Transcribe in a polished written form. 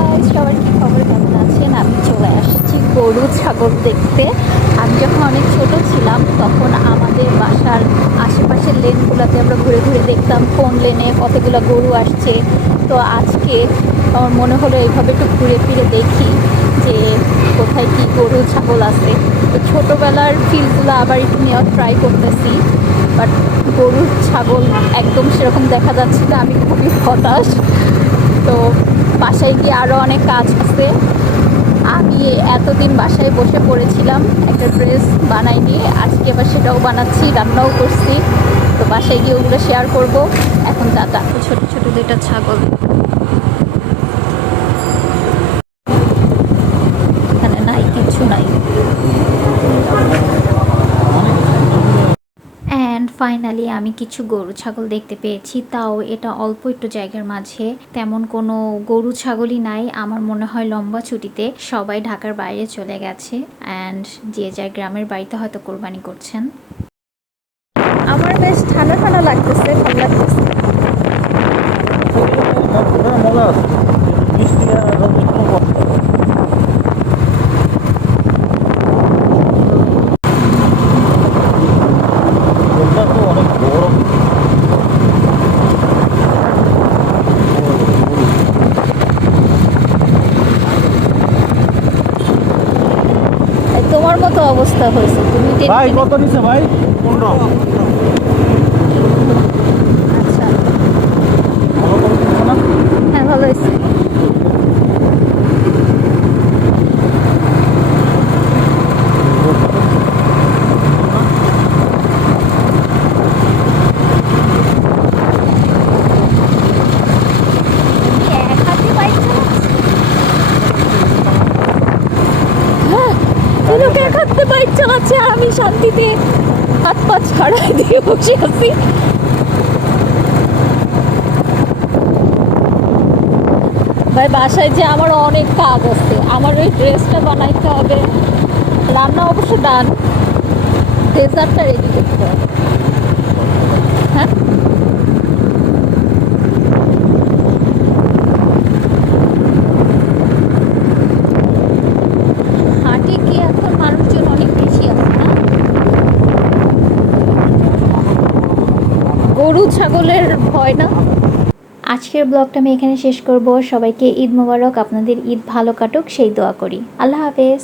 Guys, সবার কি খবর, কেমন আছেন? আমি চলে আসছি গরু ছাগল দেখতে। আমি যখন অনেক ছোট ছিলাম তখন আমাদের বাসার আশেপাশের লেনগুলোতে আমরা ঘুরে ঘুরে দেখতাম কোন লেনে কতগুলো গরু আসছে। তো আজকে আমার মনে হলো এইভাবে একটু ঘুরে ফিরে দেখি যে কোথায় কি গরু ছাগল আছে। তো ছোটোবেলার ফিলগুলো আবার একটু নেওয়ার ট্রাই করতেছি, বাট গরু ছাগল একদম সেরকম দেখা যাচ্ছে না। আমি খুবই হতাশ। তো বাসায় গিয়ে আরও অনেক কাজ আছে। আমি এতদিন বাসায় বসে পড়েছিলাম, একটা ড্রেস বানাইনি, আজকে আবার সেটাও বানাচ্ছি, রান্নাও করছি। তো বাসায় গিয়ে ওগুলো শেয়ার করব। এখন টাটা। ছোট ছোট দুইটা ছাগল, এখানে নাই, কিছু নাই। অ্যান্ড ফাইনালি আমি কিছু গরু ছাগল দেখতে পেয়েছি, তাও এটা অল্প একটু জায়গার মাঝে। তেমন কোনো গরু ছাগলই নাই। আমার মনে হয় লম্বা ছুটিতে সবাই ঢাকার বাইরে চলে গেছে, অ্যান্ড যে যার গ্রামের বাড়িতে হয়তো কোরবানি করছেন। আমার বেশ ঠান্ডা ঠান্ডা লাগতেছে, ভালো লাগতেছে। মজা আছে, বৃষ্টি আর রোদের কোনো কথা নেই। রোদটা তো অনেক গরম। তোমার মতো অবস্থা হয়েছে, তুমি ভাই কত নিছে ভাই? 15। আচ্ছা, ভালো করে দিচ্ছে না? হ্যাঁ ভালো হয়েছে। এক হাতে বাইক চালাচ্ছি। হ্যাঁ, এই লোক এক হাতে বাইক চালাচ্ছে আর আমি শান্তিতে হাত পা ছাড়াই দিয়ে বসে আছি। ভাই বাসায় যে আমার অনেক কাজ আছে, আমার ওই ড্রেসটা বানাইতে হবে, রান্না অবশ্য ডান, ডেজার্টটা রেডি করতে হবে। হ্যাঁ, হাটে কি এখন মানুষজন অনেক বেশি আছে না? গরু ছাগলের ভয় না। আজকের ব্লগটা আমি এখানে শেষ করব। সবাইকে ঈদ মোবারক, আপনাদের ঈদ ভালো কাটুক সেই দোয়া করি। আল্লাহ হাফেজ।